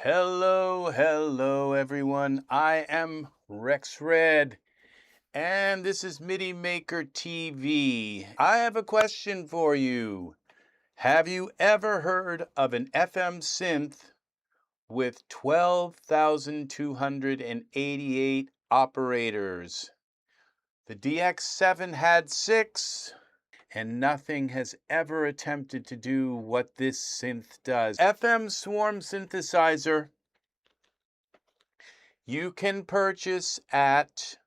Hello everyone. I am Rex Red, and this is MIDI Maker TV. I have a question for you. Have you ever heard of an FM synth with 12,288 operators? The DX7 had 6. And nothing has ever attempted to do what this synth does. FM Swarm synthesizer you can purchase at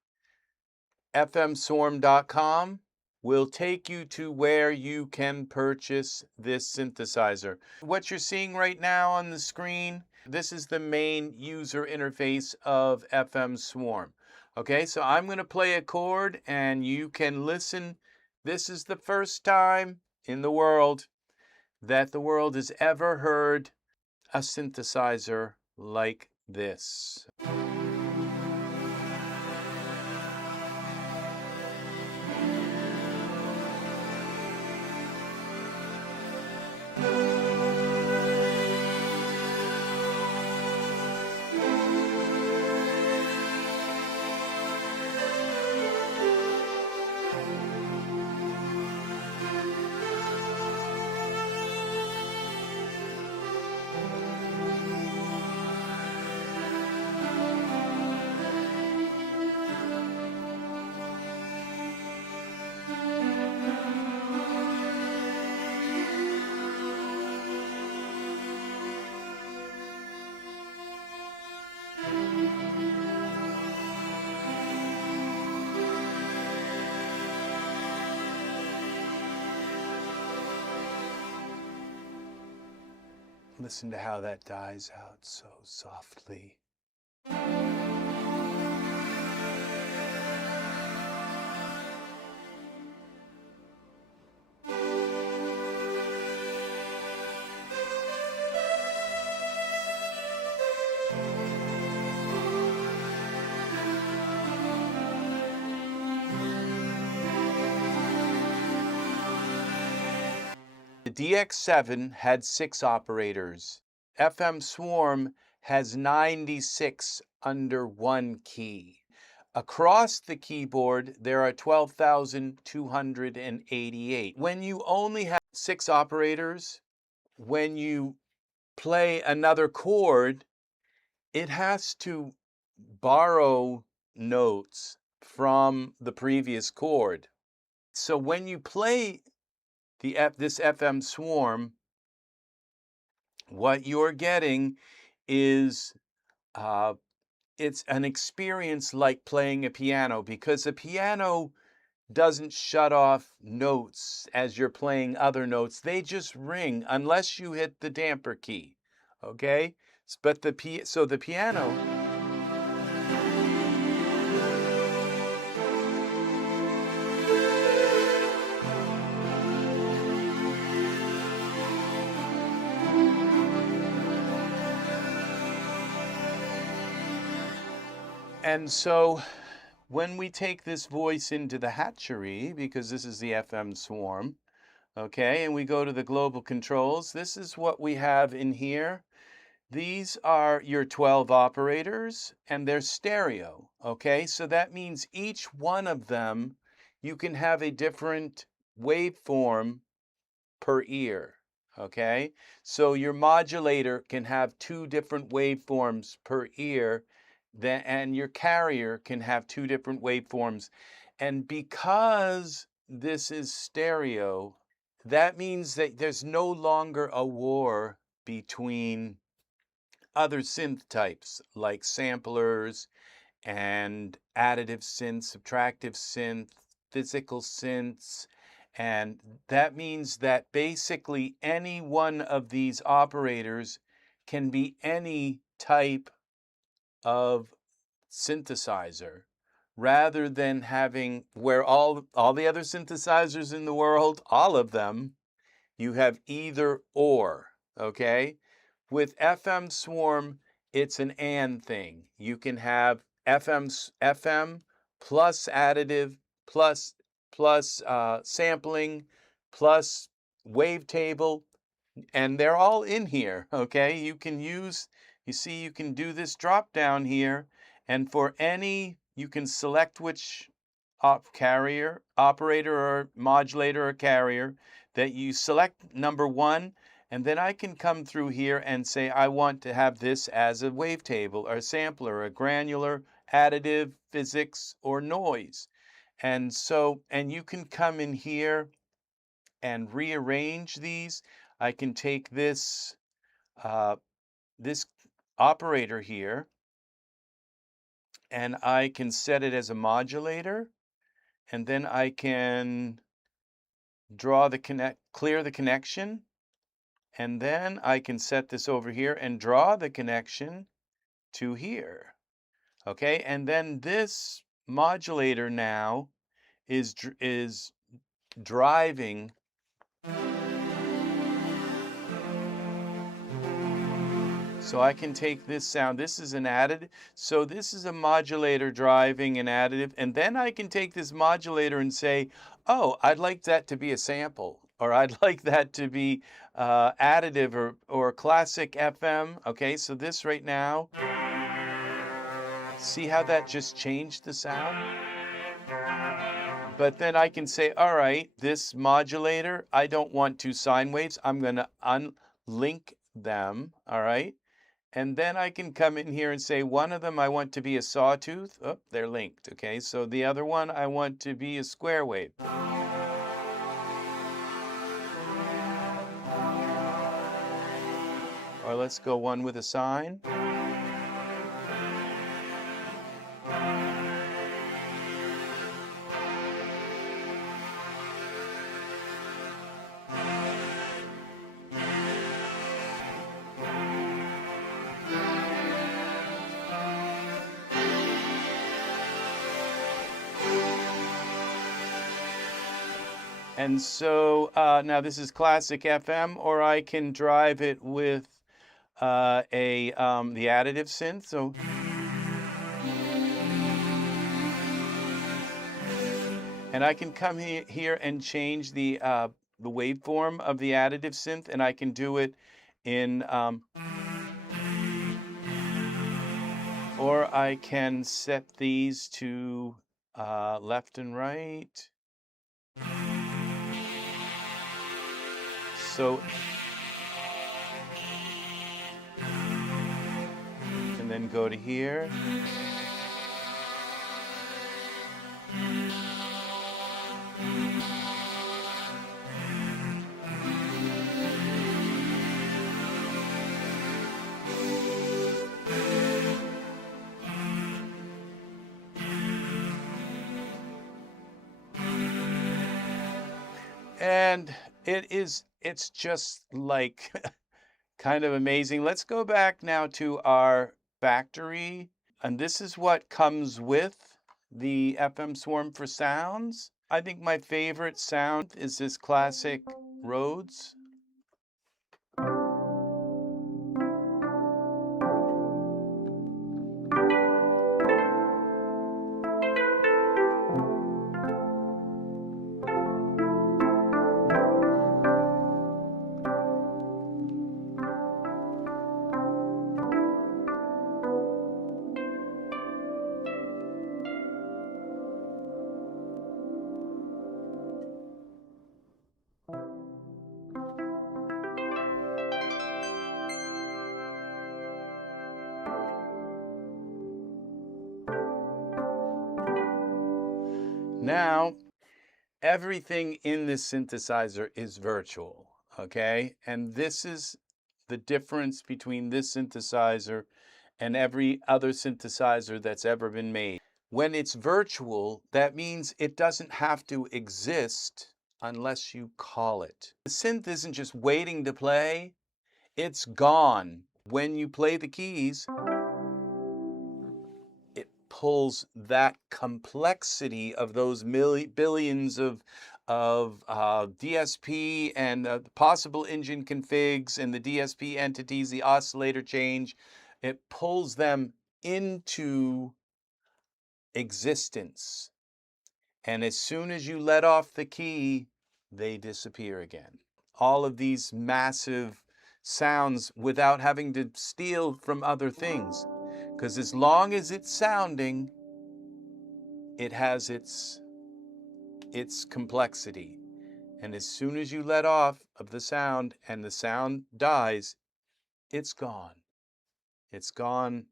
fmswarm.com. Will take you to where you can purchase this synthesizer. What you're seeing right now on the screen, this is the main user interface of FM Swarm. Okay, so I'm going to play a chord and you can listen. This is the first time in the world that the world has ever heard a synthesizer like this. Listen to how that dies out so softly. The DX7 had 6 operators. FM Swarm has 96 under one key. Across the keyboard, there are 12,288. When you only have 6 operators, when you play another chord, it has to borrow notes from the previous chord. So when you play this FM Swarm, what you're getting is it's an experience like playing a piano, because a piano doesn't shut off notes as you're playing other notes. They just ring unless you hit the damper key, okay? But the piano, and so when we take this voice into the Hatchery, because this is the FM Swarm, okay, and we go to the global controls, this is what we have in here. These are your 12 operators, and they're stereo, okay? So that means each one of them, you can have a different waveform per ear, okay? So your modulator can have 2 different waveforms per ear, and your carrier can have 2 different waveforms. And because this is stereo, that means that there's no longer a war between other synth types like samplers and additive synth, subtractive synth, physical synths. And that means that basically any one of these operators can be any type of synthesizer, rather than having where all the other synthesizers in the world, all of them, you have either or, okay? With FM Swarm, it's an and thing. You can have FM plus additive plus sampling plus wavetable, and they're all in here, okay? You can use You see, you can do this drop down here, and for any, you can select which operator or modulator or carrier that you select number one, and then I can come through here and say I want to have this as a wavetable or a sampler, a granular, additive, physics, or noise. And so, and you can come in here and rearrange these. I can take this this operator here, and I can set it as a modulator, and then I can clear the connection, and then I can set this over here and draw the connection to here. Okay, and then this modulator now is driving. So I can take this sound, this is an additive, so this is a modulator driving an additive, and then I can take this modulator and say, oh, I'd like that to be a sample, or I'd like that to be additive or classic FM. Okay, so this right now, see how that just changed the sound? But then I can say, all right, this modulator, I don't want two sine waves. I'm going to unlink them, all right? And then I can come in here and say one of them I want to be a sawtooth. Oh, they're linked, okay? So the other one I want to be a square wave. Or let's go one with a sine. And so now this is classic FM, or I can drive it with the additive synth. So and I can come here and change the waveform of the additive synth, and I can do it in or I can set these to left and right. So, and then go to here. And it's just like kind of amazing. Let's go back now to our factory. And this is what comes with the FM Swarm for sounds. I think my favorite sound is this classic Rhodes. Now, everything in this synthesizer is virtual, okay? And this is the difference between this synthesizer and every other synthesizer that's ever been made. When it's virtual, that means it doesn't have to exist unless you call it. The synth isn't just waiting to play, it's gone. When you play the keys, it pulls that complexity of those billions of DSP and possible engine configs and the DSP entities, the oscillator change. It pulls them into existence. And as soon as you let off the key, they disappear again. All of these massive sounds without having to steal from other things. Because as long as it's sounding, it has its complexity. And as soon as you let off of the sound and the sound dies, it's gone. It's gone.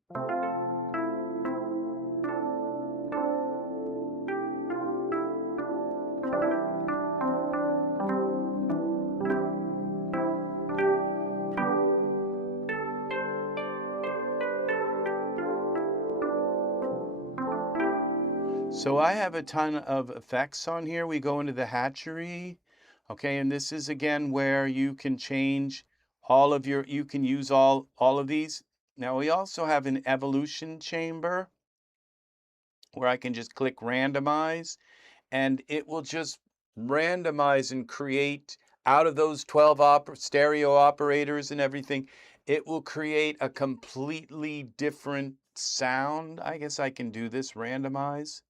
So I have a ton of effects on here. We go into the Hatchery, okay, and this is again where you can change all of your, you can use all of these. Now we also have an evolution chamber where I can just click randomize, and it will just randomize and create out of those 12 stereo operators and everything. It will create a completely different sound. I guess I can do this, randomize.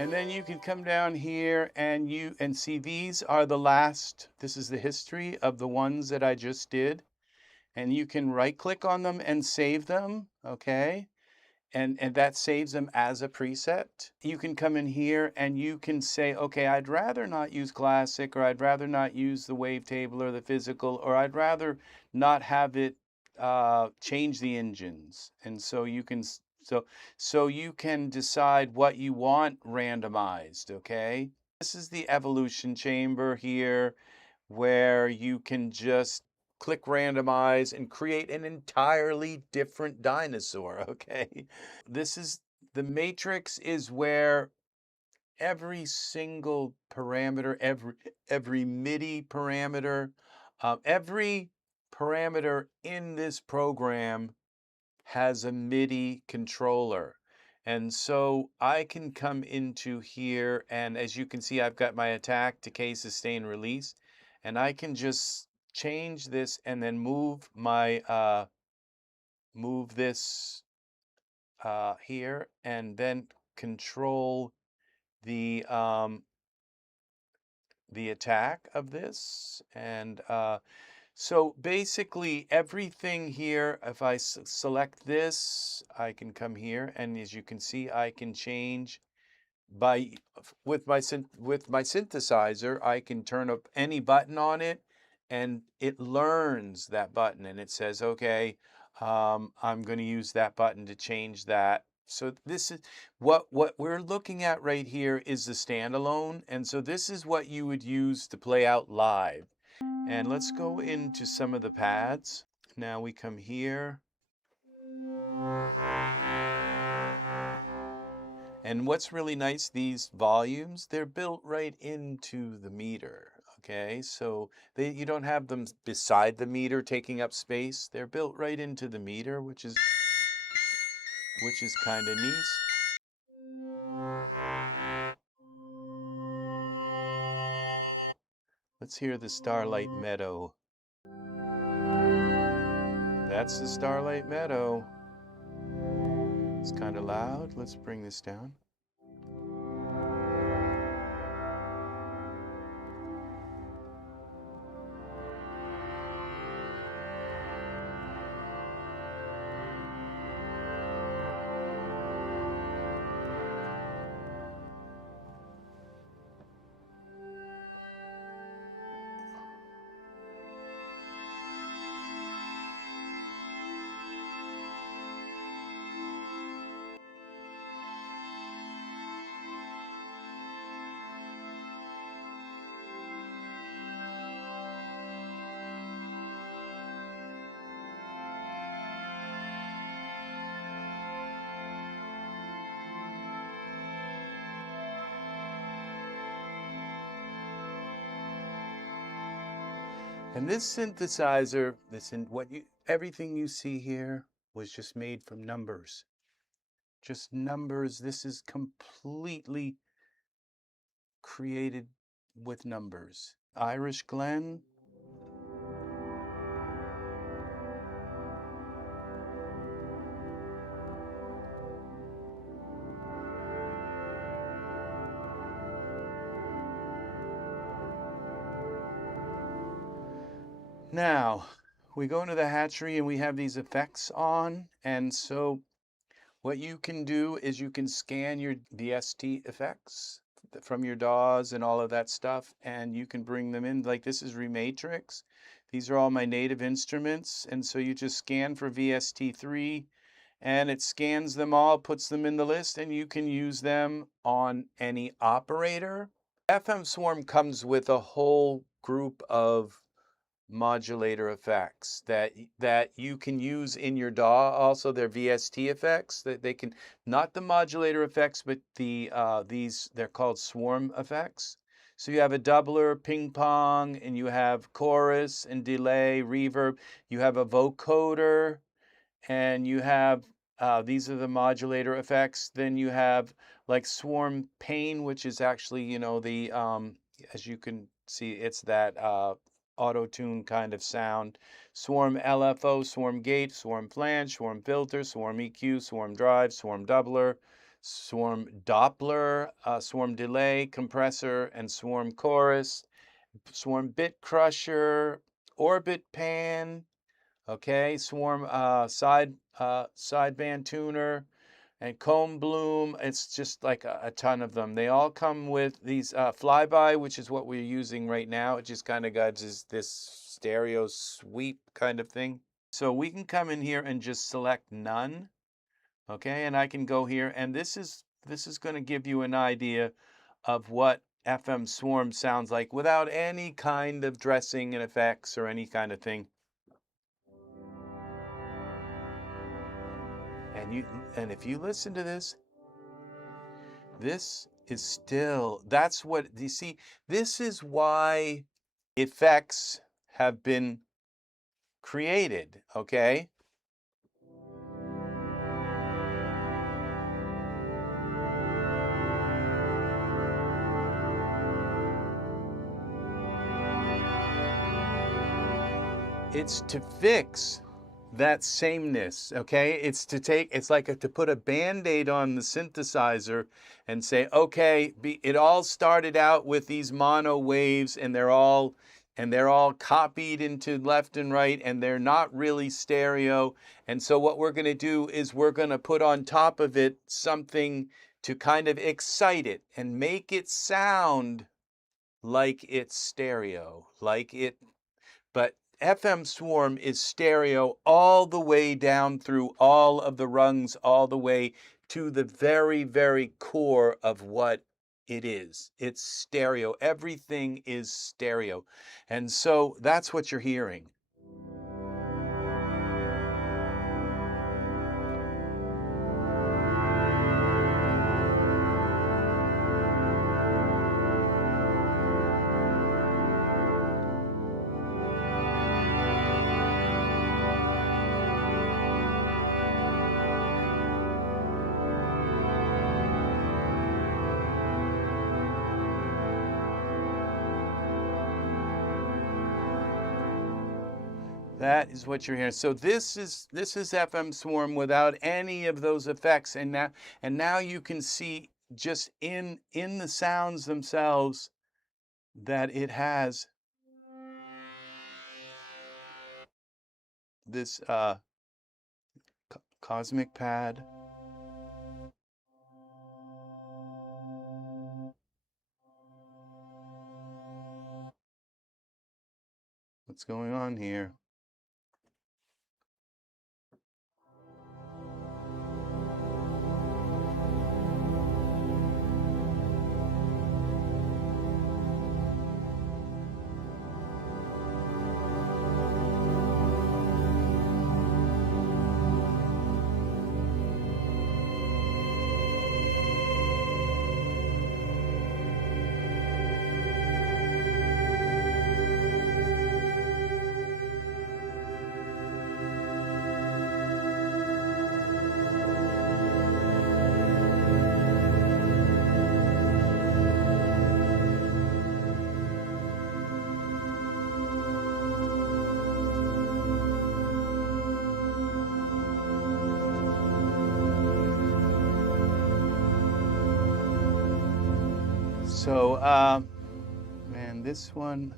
And then you can come down here and see these are the last, this is the history of the ones that I just did. And you can right click on them and save them, okay? And that saves them as a preset. You can come in here and you can say, okay, I'd rather not use classic, or I'd rather not use the wavetable or the physical, or I'd rather not have it change the engines. And so you can so you can decide what you want randomized, okay? This is the evolution chamber here where you can just click randomize and create an entirely different dinosaur, okay? This is the matrix is where every single parameter, every MIDI parameter, every parameter in this program has a MIDI controller. And so I can come into here, and as you can see, I've got my attack, decay, sustain, release, and I can just change this and then move my move this here, and then control the attack of this. And so basically everything here, if I select this, I can come here, and as you can see, I can change by with my synthesizer. I can turn up any button on it, and it learns that button, and it says, okay, I'm going to use that button to change that. So this is what we're looking at right here is the standalone, and so this is what you would use to play out live. And let's go into some of the pads. Now we come here. And what's really nice, these volumes, they're built right into the meter, okay? So you don't have them beside the meter taking up space. They're built right into the meter, which is kind of neat. Let's hear the Starlight Meadow. That's the Starlight Meadow. It's kind of loud. Let's bring this down. And this synthesizer, everything you see here was just made from numbers. Just numbers. This is completely created with numbers. Irish Glen. Now, we go into the Hatchery and we have these effects on, and so what you can do is you can scan your VST effects from your DAWs and all of that stuff, and you can bring them in. Like this is Rematrix. These are all my native instruments, and so you just scan for VST3, and it scans them all, puts them in the list, and you can use them on any operator. FM Swarm comes with a whole group of modulator effects that you can use in your DAW. Also, they're VST effects that they can, not the modulator effects, but they're called swarm effects. So you have a doubler, ping pong, and you have chorus and delay, reverb. You have a vocoder, and you have these are the modulator effects. Then you have like swarm pain, which is actually, you know, the as you can see, it's that auto-tune kind of sound. Swarm LFO, swarm gate, swarm flange, swarm filter, swarm EQ, swarm drive, swarm doubler, swarm Doppler, swarm delay, compressor, and swarm chorus, swarm bit crusher, orbit pan, okay, swarm sideband tuner, and comb bloom. It's just like a ton of them. They all come with these flyby, which is what we're using right now. It just kind of got this stereo sweep kind of thing. So we can come in here and just select none, okay? And I can go here, and this is going to give you an idea of what FM Swarm sounds like without any kind of dressing and effects or any kind of thing. And if you listen to this is still, that's what you see. This is why effects have been created, okay? It's to fix that sameness, okay? It's to take, it's like to put a Band-Aid on the synthesizer and say, okay, it all started out with these mono waves, and they're all copied into left and right, and they're not really stereo. And so what we're going to do is we're going to put on top of it something to kind of excite it and make it sound like it's stereo, but FM Swarm is stereo all the way down through all of the rungs, all the way to the very, very core of what it is. It's stereo. Everything is stereo. And so that's what you're hearing. That is what you're hearing. So this is FM Swarm without any of those effects, and now you can see just in the sounds themselves that it has this cosmic pad. What's going on here? So, man, this one.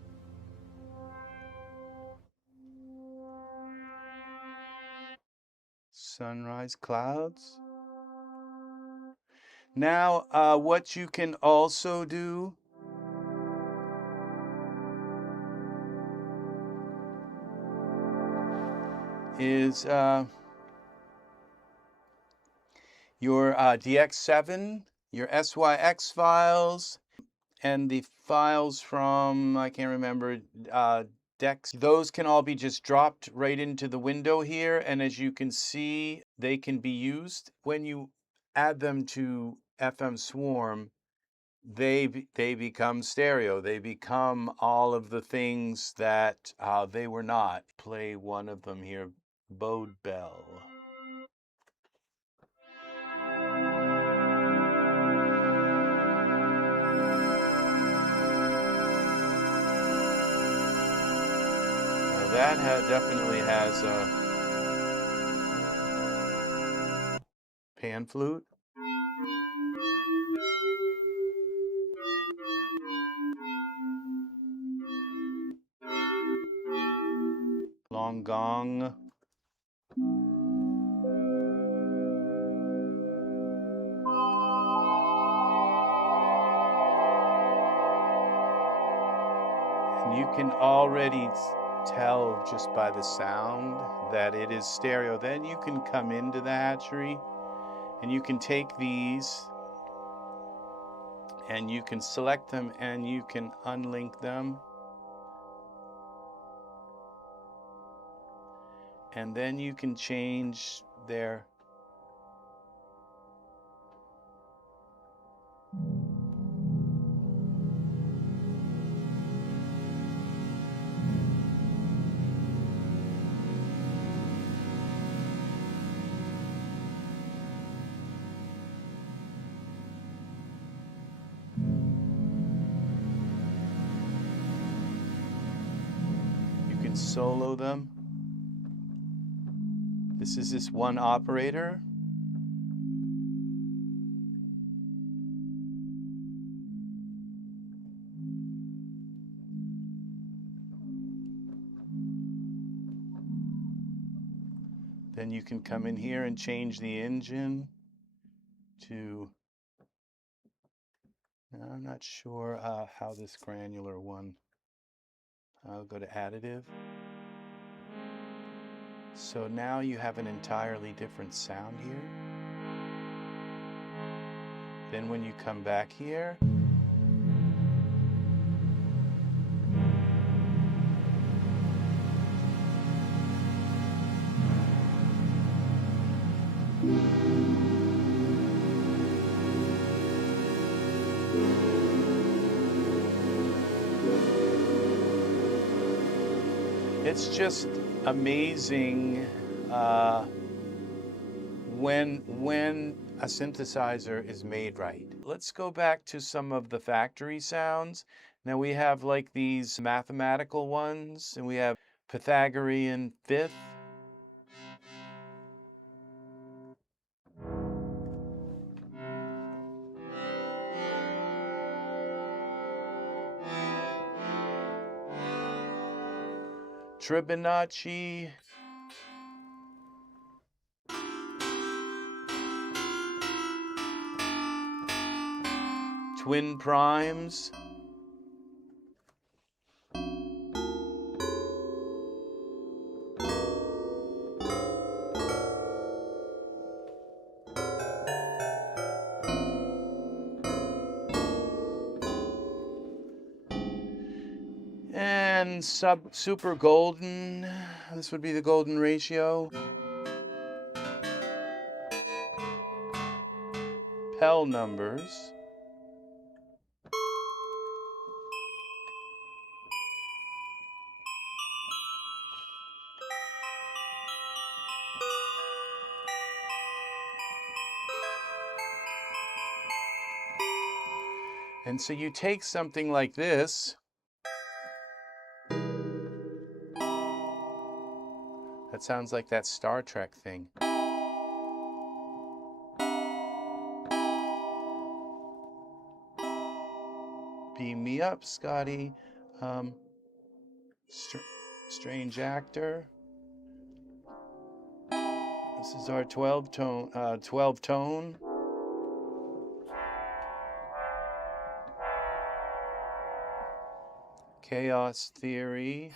Sunrise clouds. Now, what you can also do is your DX7, your SYX files, and the files from, I can't remember, Dex. Those can all be just dropped right into the window here. And as you can see, they can be used when you add them to FM Swarm. They become stereo. They become all of the things that they were not. Play one of them here, Bode Bell. Now that definitely has a pan flute. Long gong. And you can already tell just by the sound that it is stereo. Then you can come into the Hatchery and you can take these and you can select them and you can unlink them. And then you can change their solo them. This is this one operator. Then you can come in here and change the engine to, I'm not sure how this granular one, I'll go to additive. So now you have an entirely different sound here. Then when you come back here, it's just amazing when a synthesizer is made right. Let's go back to some of the factory sounds. Now we have like these mathematical ones, and we have Pythagorean fifth. Fibonacci, twin primes, and super golden. This would be the golden ratio. Pell numbers. And so you take something like this, that sounds like that Star Trek thing. Beam me up, Scotty. Strange actor. This is our 12 tone. Chaos Theory.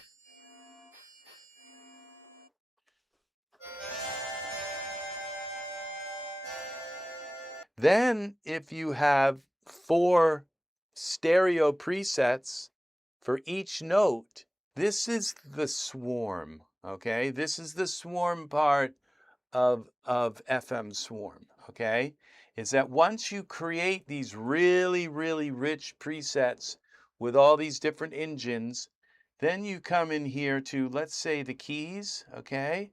Then, if you have 4 stereo presets for each note, this is the swarm, okay? This is the swarm part of FM Swarm, okay? Is that once you create these really, really rich presets with all these different engines, then you come in here to, let's say, the keys, okay?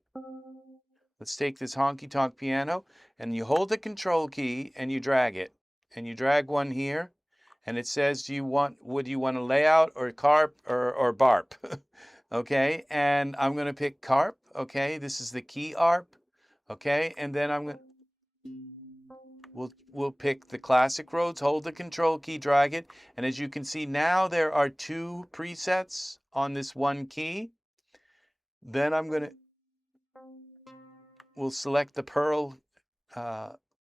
Let's take this honky-tonk piano, and you hold the control key and you drag it. And you drag one here, and it says, would you want a layout or carp or barp? Okay, and I'm gonna pick carp, okay? This is the key arp, okay? And then we'll pick the classic Rhodes, hold the control key, drag it, and as you can see now there are 2 presets on this one key. Then we'll select the pearl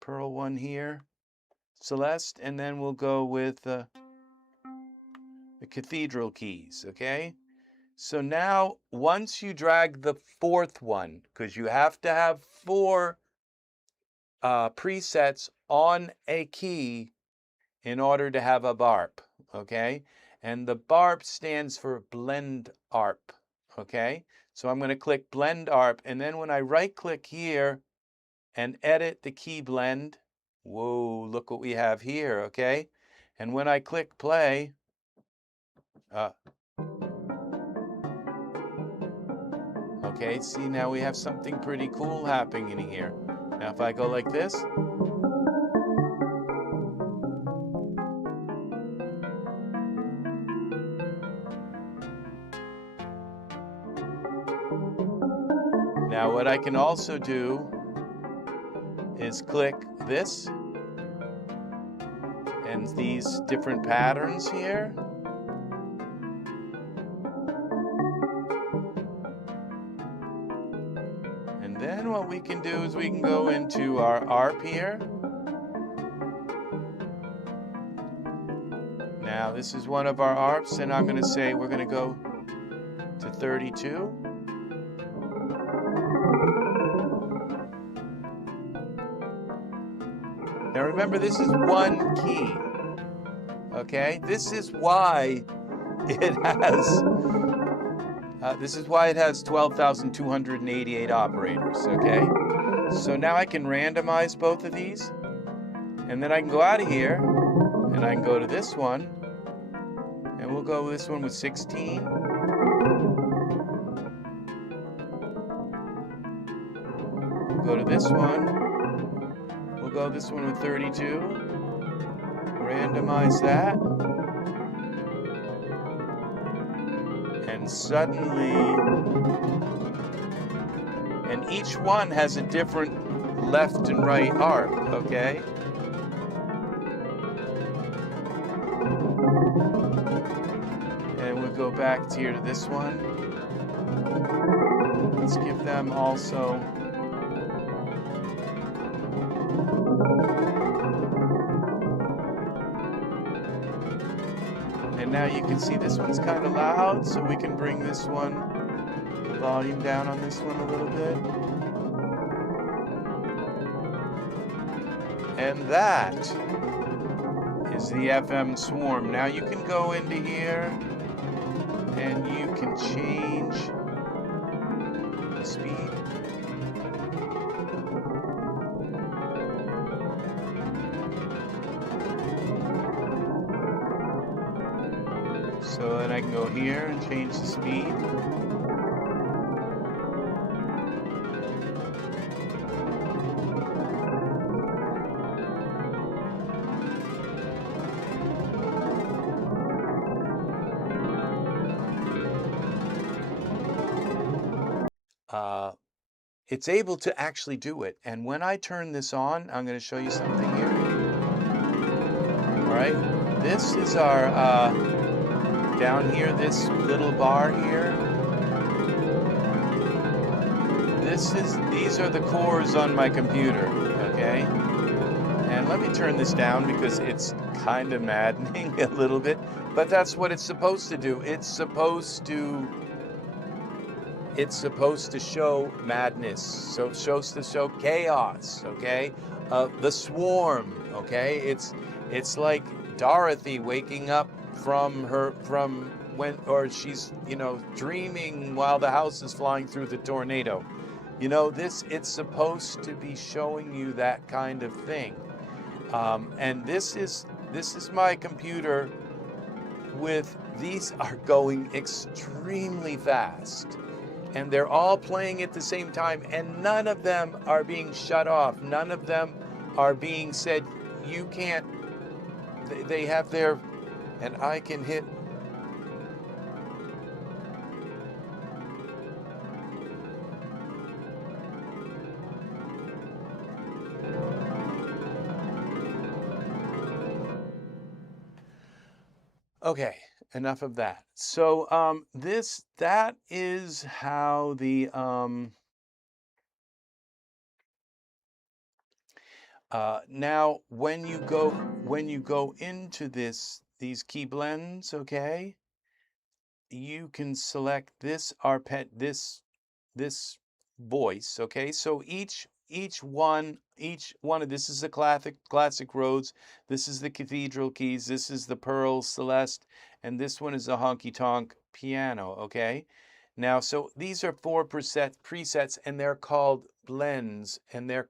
one here, Celeste, and then we'll go with the cathedral keys, okay? So now, once you drag the 4th one, because you have to have 4 presets on a key in order to have a barp, okay? And the barp stands for blend arp, okay? So I'm going to click blend arp, and then when I right-click here and edit the key blend, whoa, look what we have here, okay? And when I click play, okay, see, now we have something pretty cool happening in here. Now if I go like this, now what I can also do is click this and these different patterns here. And then what we can do is we can go into our ARP here. Now this is one of our ARPs, and I'm going to say we're going to go to 32. Now remember, this is one key, okay? This is why it has 12,288 operators, okay? So now I can randomize both of these, and then I can go out of here, and I can go to this one, and we'll go with this one with 16. We'll go to this one. We'll go this one with 32. Randomize that. And suddenly, and each one has a different left and right arc, okay? And we'll go back here to this one. Let's give them also and now you can see this one's kind of loud, so we can bring this one, the volume down on this one a little bit. And that is the FM Swarm. Now you can go into here and you can change the speed. So then I can go here and change the speed. It's able to actually do it. And when I turn this on, I'm going to show you something here. All right. this is our, down here, this little bar here. These are the cores on my computer, okay? And let me turn this down because it's kind of maddening a little bit, but that's what it's supposed to do. It's supposed to show madness. So it's supposed to show chaos, okay? The swarm, okay? It's like Dorothy waking up from when, or she's, you know, dreaming while the house is flying through the tornado. You know, it's supposed to be showing you that kind of thing. And this is my computer with, these are going extremely fast. And they're all playing at the same time, and none of them are being shut off. None of them are being said, you can't, they have their, and I can hit. Okay, enough of that. So that is how the now when you go into these key blends, okay, you can select this this voice, okay? So each one of this is the classic Rhodes, this is the cathedral keys, this is the Pearl Celeste, and this one is a honky tonk piano, okay? Now, so these are 4 presets, and they're called blends, and they're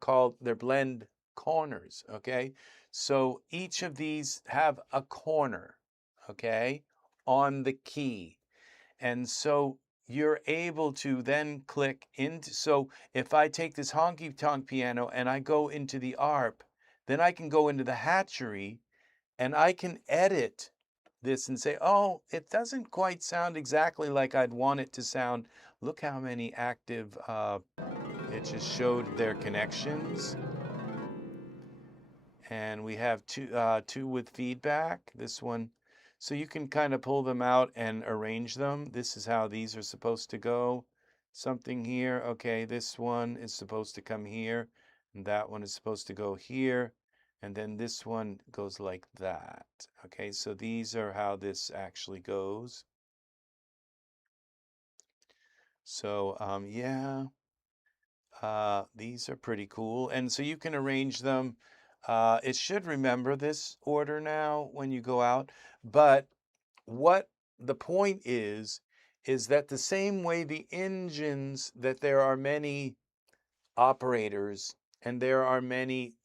blend corners, okay? So each of these have a corner, okay, on the key. And so you're able to then click into, so if I take this honky tonk piano and I go into the ARP, then I can go into the Hatchery and I can edit this and say, oh, it doesn't quite sound exactly like I'd want it to sound. Look how many active, it just showed their connections. And we have two with feedback, this one. So you can kind of pull them out and arrange them. This is how these are supposed to go. Something here, okay, this one is supposed to come here, and that one is supposed to go here, and then this one goes like that. Okay, so these are how this actually goes. So, yeah, these are pretty cool. And so you can arrange them. It should remember this order now when you go out, but what the point is that the same way the engines, that there are many operators and there are many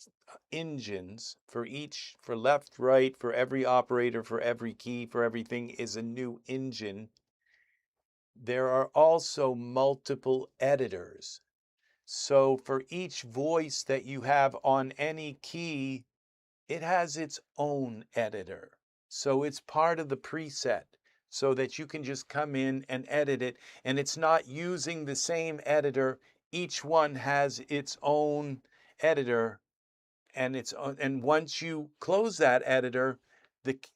engines for each, for left, right, for every operator, for every key, for everything is a new engine. There are also multiple editors. So for each voice that you have on any key, it has its own editor. So it's part of the preset so that you can just come in and edit it, and it's not using the same editor. Each one has its own editor, and once you close that editor, that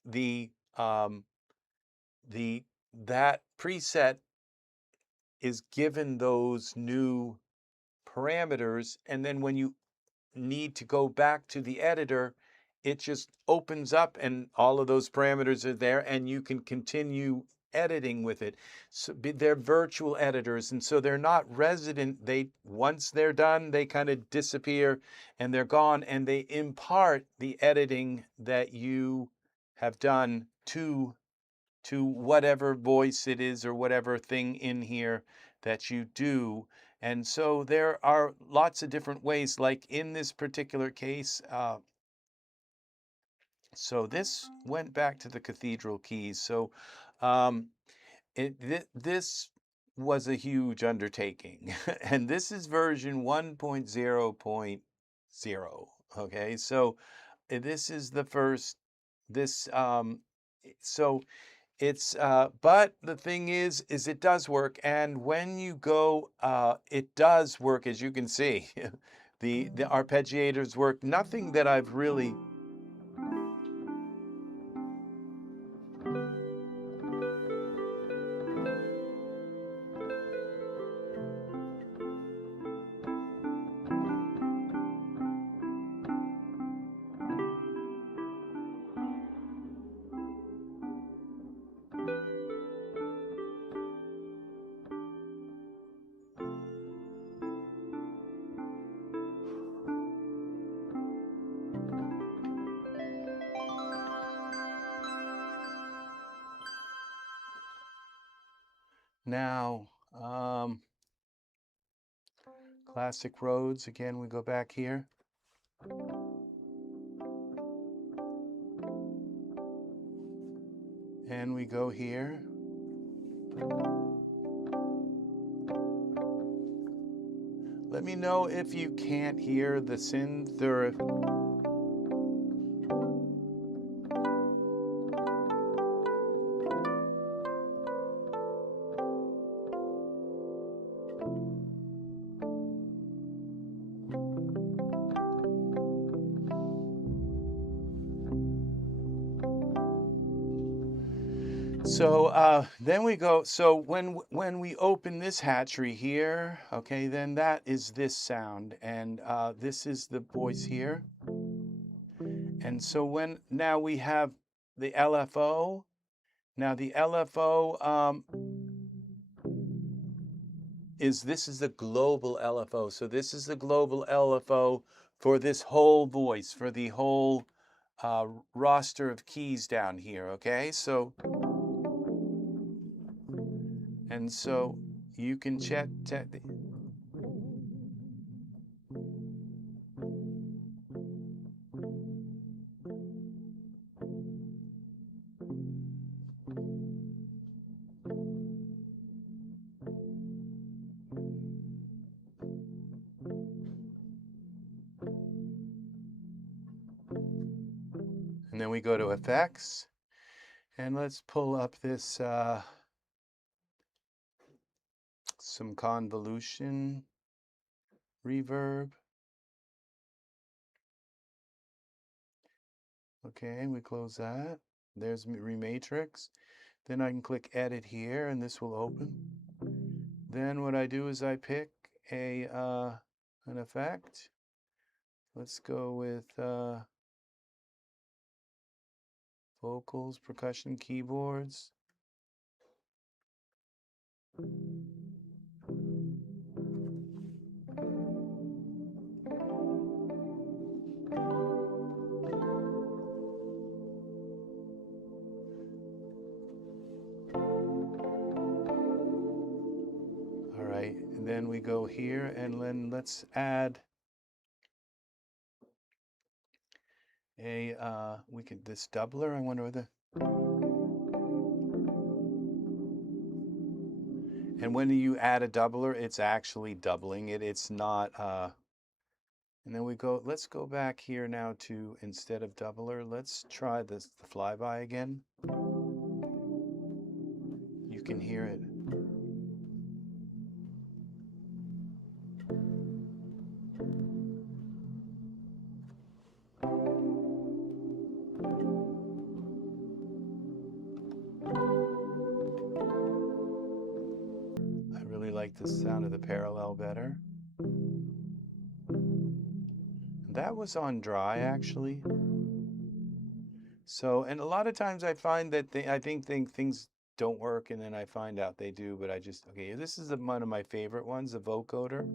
preset is given those new parameters, and then when you need to go back to the editor, it just opens up and all of those parameters are there and you can continue editing with it. So they're virtual editors, and so they're not resident. Once they're done, they kind of disappear and they're gone, and they impart the editing that you have done to whatever voice it is or whatever thing in here that you do. And so there are lots of different ways, like in this particular case. So this went back to the cathedral keys. So this was a huge undertaking. And this is version 1.0.0. Okay, so this is the first, so it's, but the thing is it does work. And when you go, it does work, as you can see. The arpeggiators work. Nothing that I've really, Now, classic Rhodes, again, we go back here. And we go here. Let me know if you can't hear the synth or if... So then we go, so when we open this Hatchery here, okay, then that is this sound, and this is the voice here. And so now we have the LFO. Now the LFO this is the global LFO. So this is the global LFO for this whole voice, for the whole roster of keys down here, okay? So, and so you can check and then we go to effects, and let's pull up this some convolution reverb. Okay, we close that. There's Rematrix. Then I can click edit here and this will open. Then what I do is I pick an effect. Let's go with vocals, percussion, keyboards. All right, and then we go here and then let's add a this doubler. I wonder whether. And when you add a doubler, it's actually doubling it. It's not and then let's go back here now to, instead of doubler, let's try the flyby again. You can hear it. I really like the sound of the parallel better. That was on dry, actually. So, and a lot of times I find that I think things don't work, and then I find out they do, but okay, this is one of my favorite ones, the vocoder.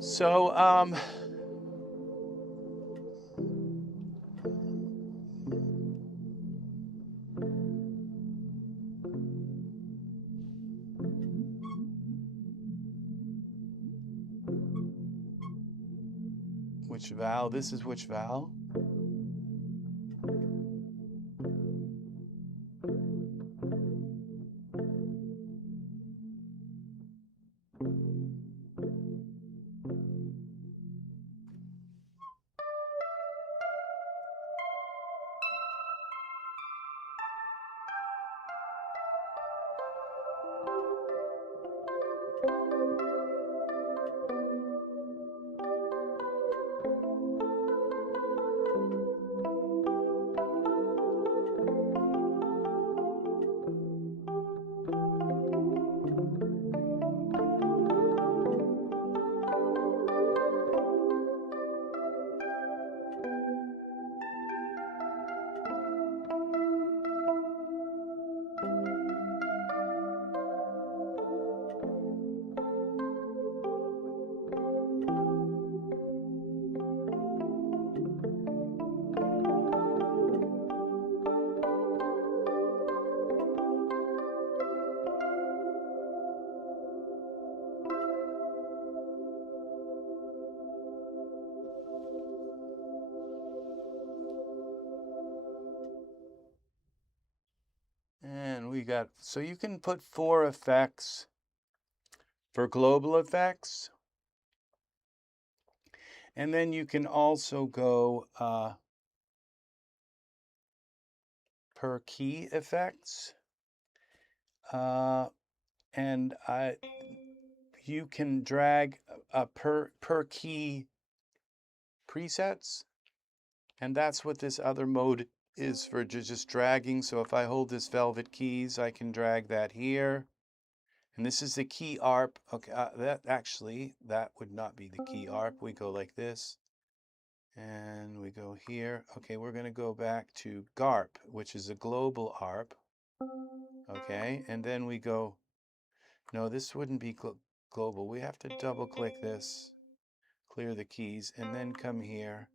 So, which vowel? This is which vowel? so you can put 4 effects for global effects. And then you can also go per key effects. And you can drag per key presets. And that's what this other mode is for, just dragging. So if I hold this velvet keys, I can drag that here. And this is the key arp. Okay, that would not be the key arp. We go like this. And we go here. Okay, we're going to go back to GARP, which is a global ARP. Okay, and then we go, no, this wouldn't be global. We have to double click this, clear the keys, and then come here.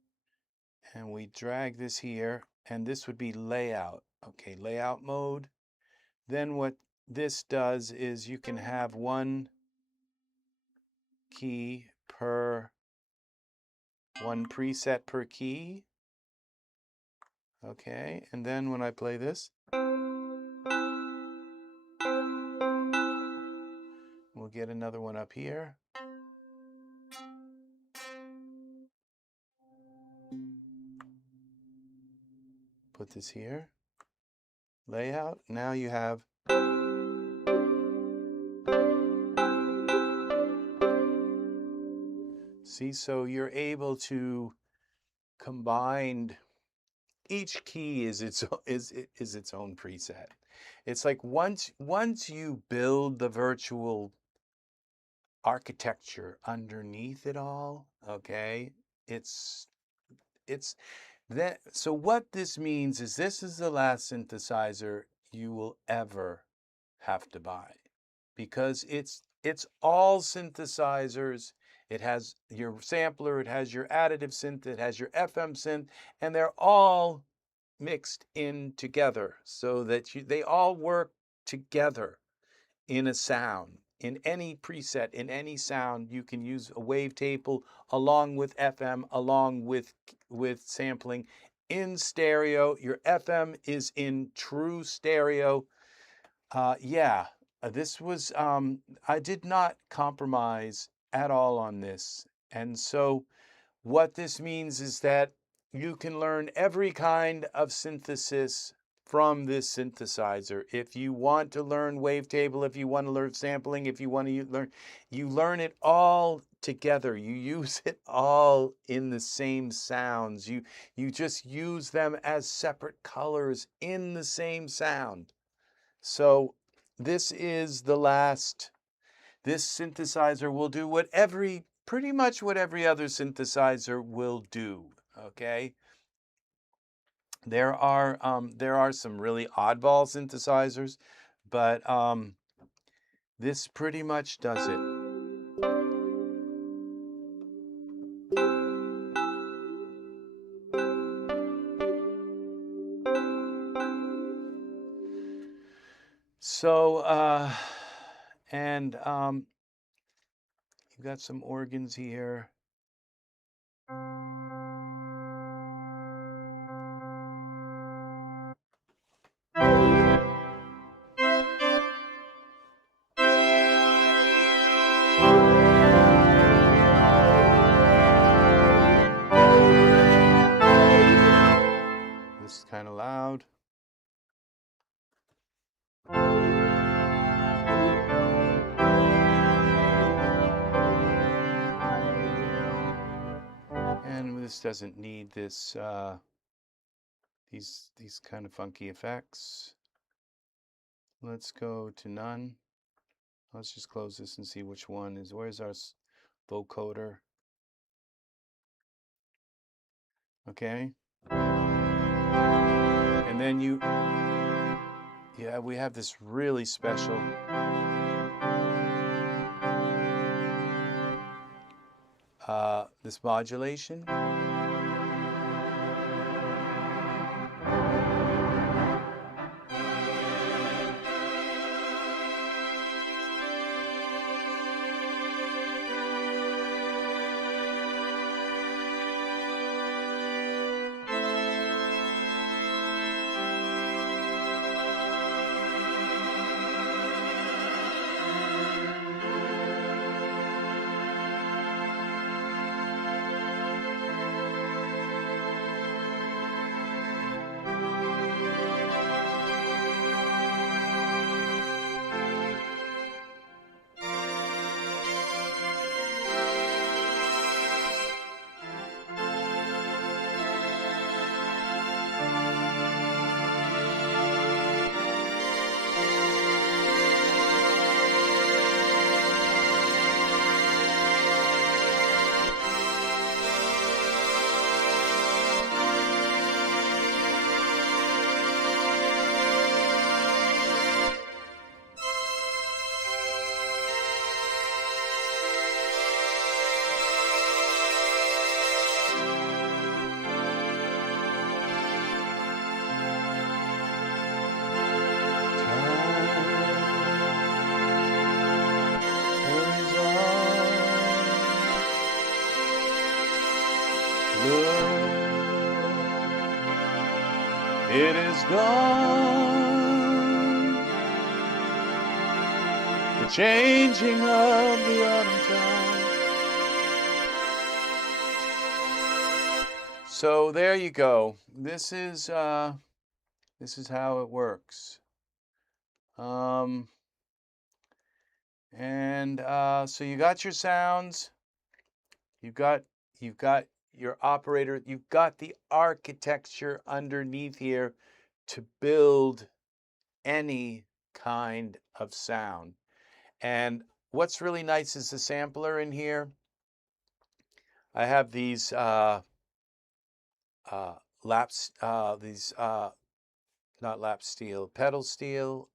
And we drag this here, and this would be layout. Okay, layout mode. Then what this does is you can have 1 key per 1 preset per key. Okay, and then when I play this, we'll get another one up here. Put this here. Layout. Now you have see, so you're able to combine. Each key is its own preset. It's like once you build the virtual architecture underneath it all, okay, it's that. So what this means is this is the last synthesizer you will ever have to buy, because it's all synthesizers. It has your sampler, it has your additive synth, it has your FM synth, and they're all mixed in together so that they all work together in a sound. In any preset, in any sound, you can use a wavetable along with FM, along with sampling in stereo. Your FM is in true stereo. This was, I did not compromise at all on this. And so what this means is that you can learn every kind of synthesis from this synthesizer. If you want to learn wavetable, if you want to learn sampling, if you want to you learn it all together. You use it all in the same sounds. You just use them as separate colors in the same sound. So this is the last. This synthesizer will do pretty much what every other synthesizer will do. Okay. There are some really oddball synthesizers, but this pretty much does it. So you've got some organs here. This is kind of loud. And this doesn't need this these kind of funky effects. Let's go to none. Let's just close this and see which one is. Where's our vocoder? Okay. And then we have this really special this modulation. it is gone. The changing of the autumn tide. So there you go. This is how it works. So you got your sounds. You've got your operator. You've got the architecture underneath here to build any kind of sound. And what's really nice is the sampler in here. I have these not lap steel, pedal steel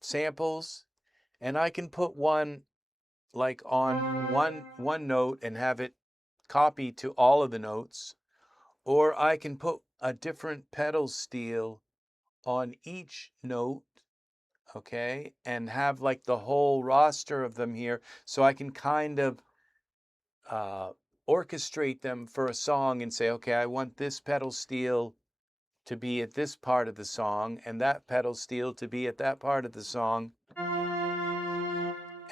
samples, and I can put one like on one note and have it copy to all of the notes, or I can put a different pedal steel on each note, okay, and have like the whole roster of them here, so I can kind of orchestrate them for a song and say, okay, I want this pedal steel to be at this part of the song and that pedal steel to be at that part of the song.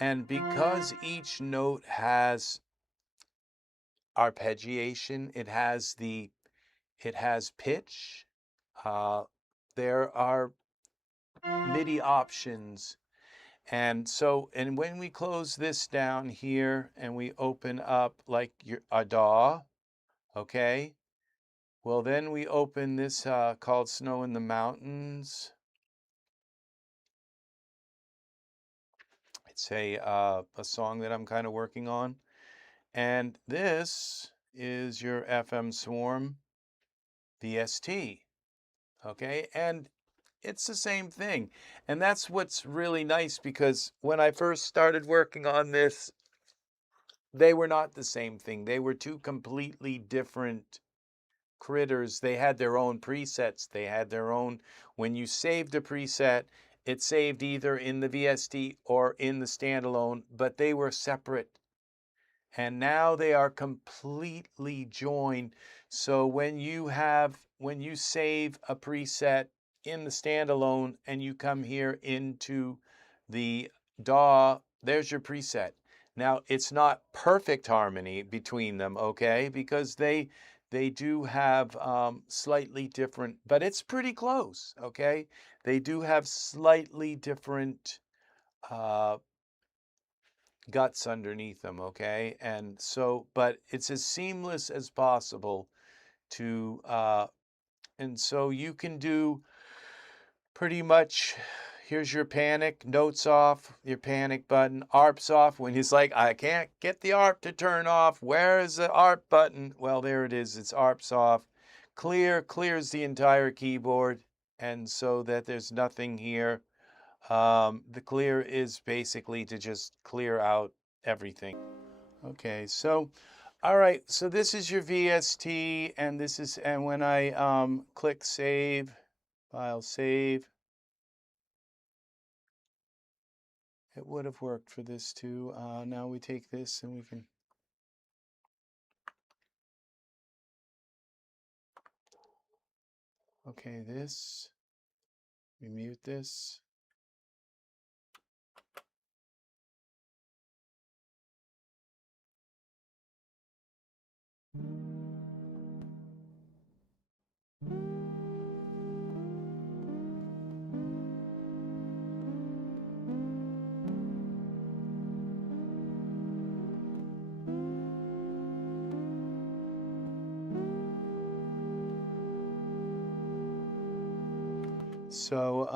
And because each note has arpeggiation, it has pitch, there are MIDI options. And when we close this down here and we open up like a DAW, okay, well then we open this called Snow in the Mountains. It's a song that I'm kind of working on. And this is your FM Swarm VST, okay? And it's the same thing. And that's what's really nice, because when I first started working on this, they were not the same thing. They were two completely different critters. They had their own presets. They had their own, when you saved a preset, it saved either in the VST or in the standalone, but they were separate. And now they are completely joined. So when you save a preset in the standalone and you come here into the DAW, there's your preset. Now, it's not perfect harmony between them, okay, because they do have slightly different, but it's pretty close, okay? They do have slightly different guts underneath them, okay? And so, but it's as seamless as possible to, and so you can do pretty much, here's your panic, notes off, your panic button, arps off. When he's like, I can't get the arp to turn off, where is the arp button? Well, there it is, it's arps off. Clears the entire keyboard, and so that there's nothing here. The clear is basically to just clear out everything. Okay, so, all right, so this is your VST, and when I click save, file save, it would have worked for this too. Now we take this and we can, okay, we mute this. So,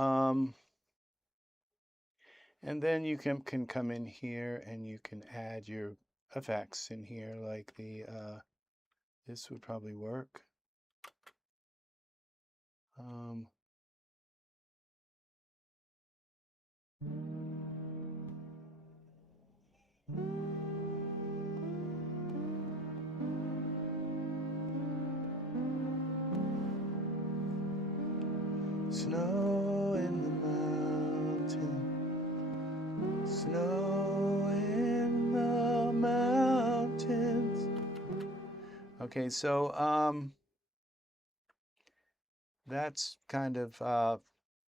and then you can come in here and you can add your effects in here, like this would probably work. Snow in the mountain, snow in the mountains. Okay, so that's kind of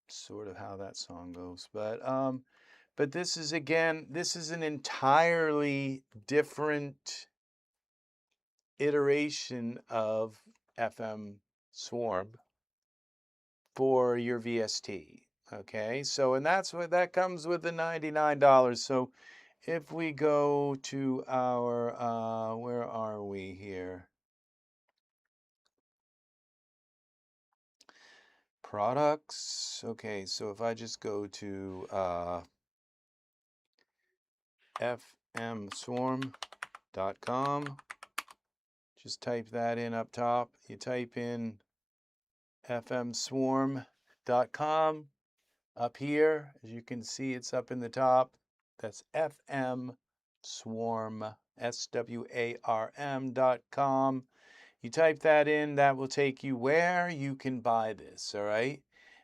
sort of how that song goes. But this is again, this is an entirely different iteration of FM Swarm for your VST. Okay, so and that's what that comes with the $99. So if we go to our where are we here? Products. Okay, so if I just go to fmswarm.com, just type that in up top. You type in fmswarm.com up here. As you can see, it's up in the top. That's fmswarm, SWARM.com. You type that in, that will take you where you can buy this, all right?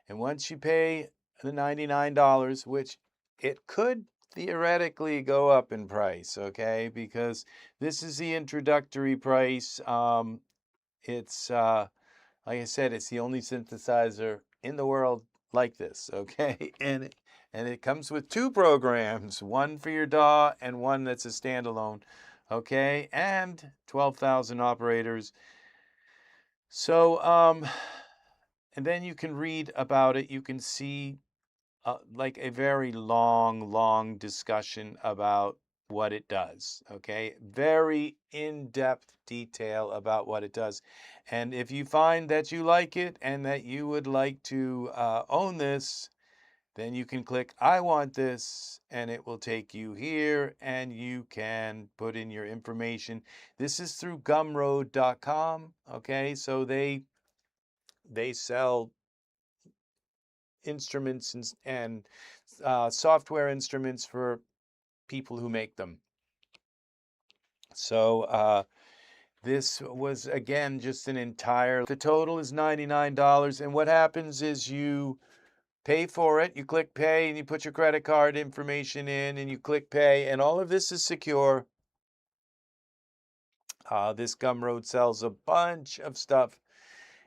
And once you pay the $99, which it could theoretically go up in price, okay? Because this is the introductory price. It's like I said, it's the only synthesizer in the world like this, okay? And it comes with two programs, one for your DAW and one that's a standalone, okay? And 12,000 operators. So, and then you can read about it. You can see like a very long discussion about what it does, okay? Very in-depth detail about what it does. And if you find that you like it and that you would like to own this, then you can click I want this and it will take you here and you can put in your information. This is through gumroad.com, okay? So they sell instruments and software instruments for people who make them. So this was again just an entire. The total is $99, and what happens is you pay for it. You click pay, and you put your credit card information in, and you click pay, and all of this is secure. This Gumroad sells a bunch of stuff.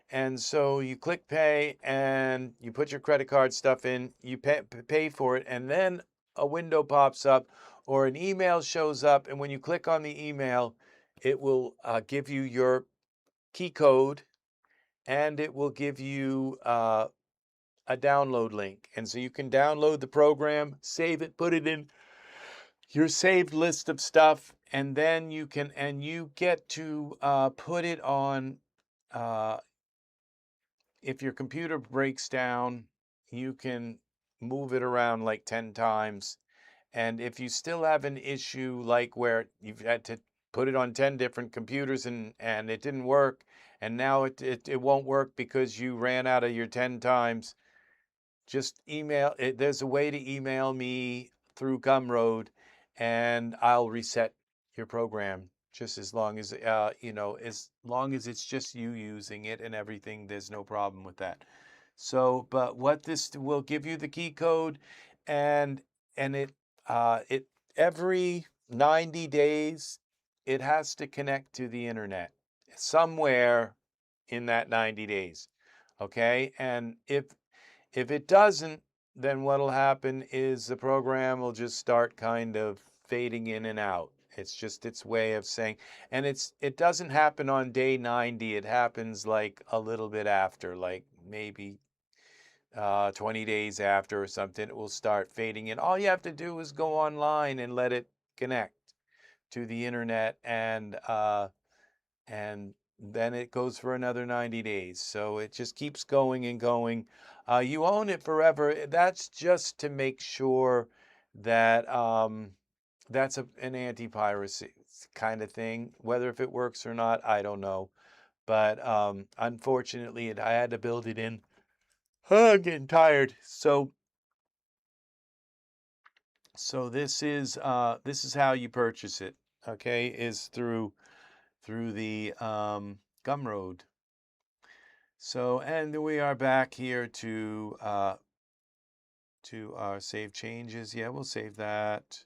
And so you click pay and you put your credit card stuff in, you pay for it, and then a window pops up or an email shows up. And when you click on the email, it will give you your key code and it will give you a download link. And so you can download the program, save it, put it in your saved list of stuff, and then you can, and you get to put it on. If your computer breaks down, you can move it around like 10 times. And if you still have an issue like where you've had to put it on 10 different computers and it didn't work, and now it won't work because you ran out of your 10 times, just email it. There's a way to email me through Gumroad and I'll reset your program just as long as as long as it's just you using it and everything, there's no problem with that. So, but what this will give you the key code, and it every 90 days it has to connect to the internet somewhere in that 90 days. Okay? And if it doesn't, then what'll happen is the program will just start kind of fading in and out. It's just its way of saying, and it doesn't happen on day 90. It happens like a little bit after, like maybe 20 days after or something. It will start fading in. All you have to do is go online and let it connect to the internet, and then it goes for another 90 days. So it just keeps going and going. You own it forever. That's just to make sure that that's an anti-piracy kind of thing. Whether if it works or not, I don't know. But unfortunately, I had to build it in. I'm getting tired. So this is how you purchase it. Okay, is through the Gumroad. So, and we are back here to our save changes. Yeah, we'll save that.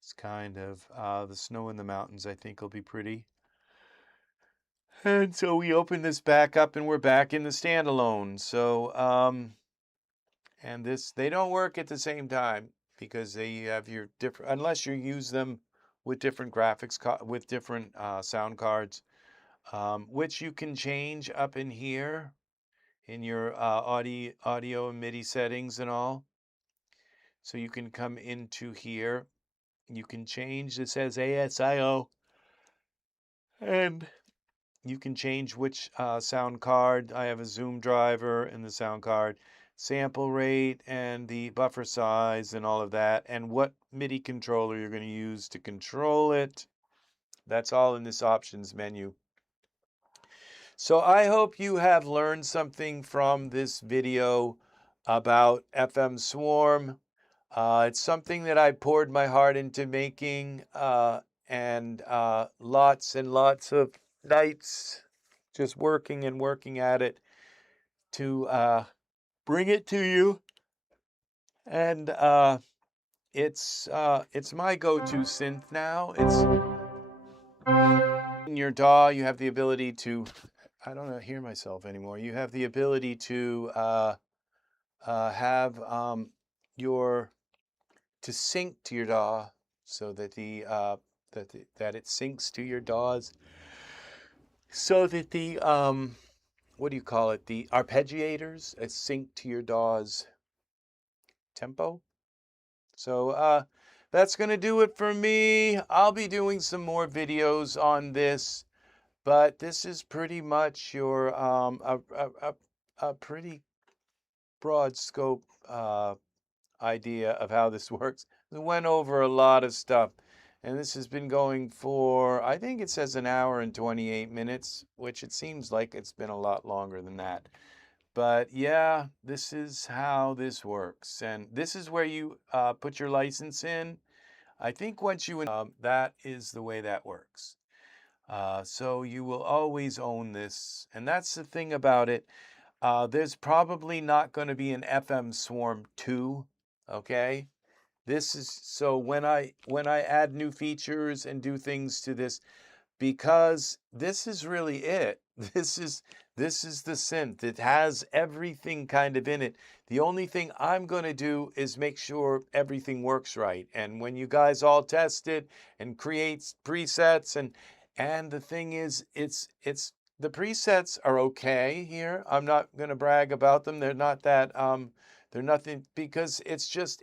It's kind of the snow in the mountains, I think, will be pretty. And so we open this back up and we're back in the standalone. So, and this, they don't work at the same time because they have your different, unless you use them with different with different sound cards, which you can change up in here in your audio and MIDI settings and all. So you can come into here, you can change, it says ASIO, and you can change which sound card. I have a Zoom driver in the sound card, sample rate and the buffer size and all of that, and what MIDI controller you're going to use to control it. That's all in this options menu. So I hope you have learned something from this video about FM Swarm. It's something that I poured my heart into making, and lots and lots of nights just working and working at it to bring it to you. And it's my go-to synth now. It's in your DAW. You have the ability to, I don't hear myself anymore. You have the ability to have to sync to your DAW, so that that it syncs to your DAWs, so that the what do you call it? The arpeggiators sync to your DAW's tempo. So that's going to do it for me. I'll be doing some more videos on this, but this is pretty much your a pretty broad scope idea of how this works. We went over a lot of stuff, and this has been going for, I think it says 1 hour and 28 minutes, which it seems like it's been a lot longer than that. But yeah, this is how this works, and this is where you put your license in. I think once you that is the way that works. So you will always own this, and that's the thing about it. There's probably not going to be an FM Swarm 2, okay? This is, so when I add new features and do things to this, because this is really it. This is the synth. It has everything kind of in it. The only thing I'm going to do is make sure everything works right. And when you guys all test it and create presets, and the thing is, it's the presets are okay here. I'm not going to brag about them. They're not that they're nothing, because it's just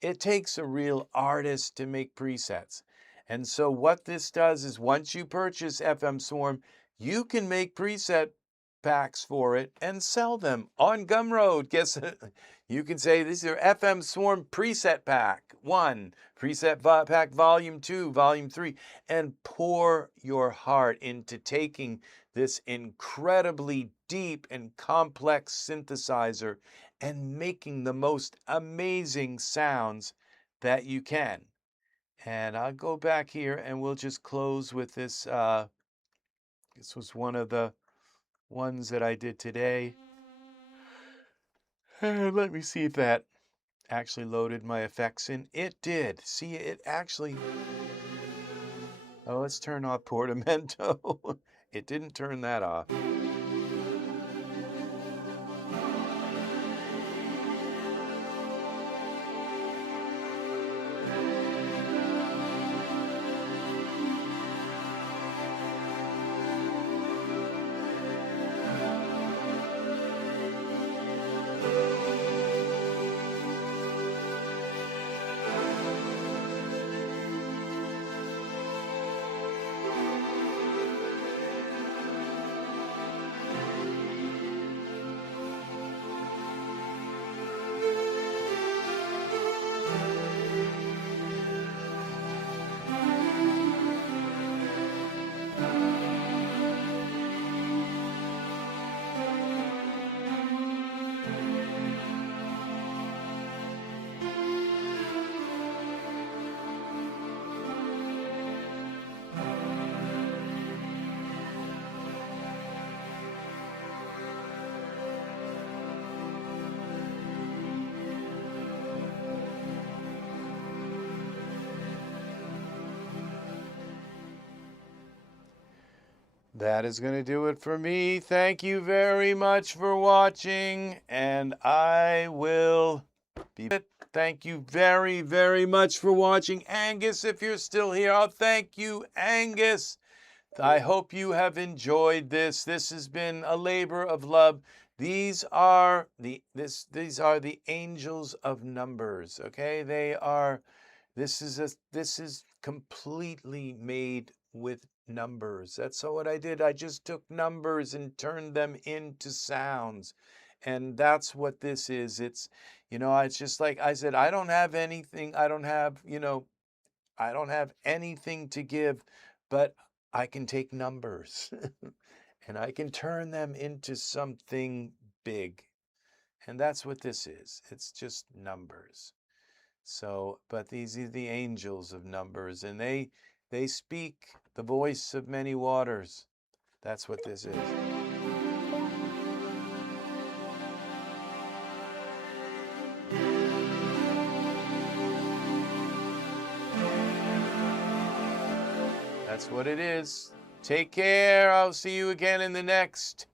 it takes a real artist to make presets. And so what this does is, once you purchase FM Swarm, you can make preset packs for it and sell them on Gumroad. Guess you can say, these are FM Swarm preset pack 1, preset pack volume 2, volume 3, and pour your heart into taking this incredibly deep and complex synthesizer and making the most amazing sounds that you can. And I'll go back here and we'll just close with this. This was one of the ones that I did today. Let me see if that actually loaded my effects in. It did. See, it actually... Oh, let's turn off Portamento. It didn't turn that off. that is going to do it for me. Thank you very much for watching, and I will be back. Thank you very, very much for watching. Angus, if you're still here, oh, thank you, Angus. I hope you have enjoyed this. This has been a labor of love. These are the angels of numbers, okay? This is completely made with numbers. That's what I did. I just took numbers and turned them into sounds. And that's what this is. It's just like I said, I don't have anything. I don't have anything to give, but I can take numbers and I can turn them into something big. And that's what this is. It's just numbers. So, but these are the angels of numbers, and they speak the voice of many waters. That's what this is. That's what it is. Take care. I'll see you again in the next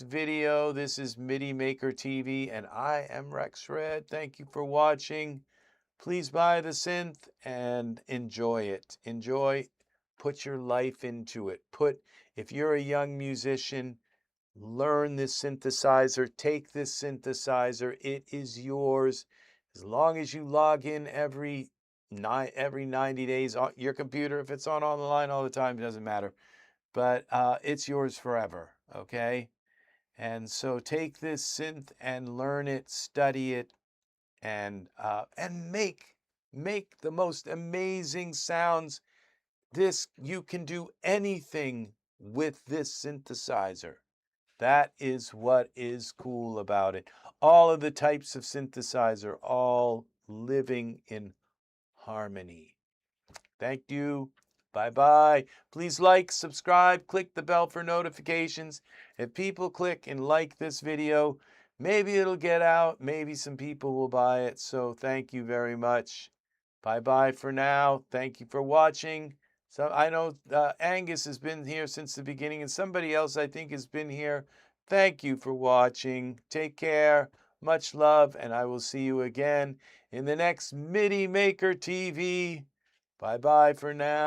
video. This is MIDI Maker TV, and I am Rex Red. Thank you for watching. Please buy the synth and enjoy it. Enjoy. Put your life into it. If you're a young musician, learn this synthesizer. Take this synthesizer. It is yours. As long as you log in every 90 days on your computer, if it's on the line all the time, it doesn't matter. But it's yours forever, okay? And so take this synth and learn it, study it, and make the most amazing sounds. You can do anything with this synthesizer. That is what is cool about it. All of the types of synthesizer, all living in harmony. Thank you. Bye-bye. Please like, subscribe, click the bell for notifications. If people click and like this video, maybe it'll get out. Maybe some people will buy it. So thank you very much. Bye-bye for now. Thank you for watching. So I know Angus has been here since the beginning, and somebody else I think has been here. Thank you for watching. Take care. Much love, and I will see you again in the next MIDI Maker TV. Bye-bye for now.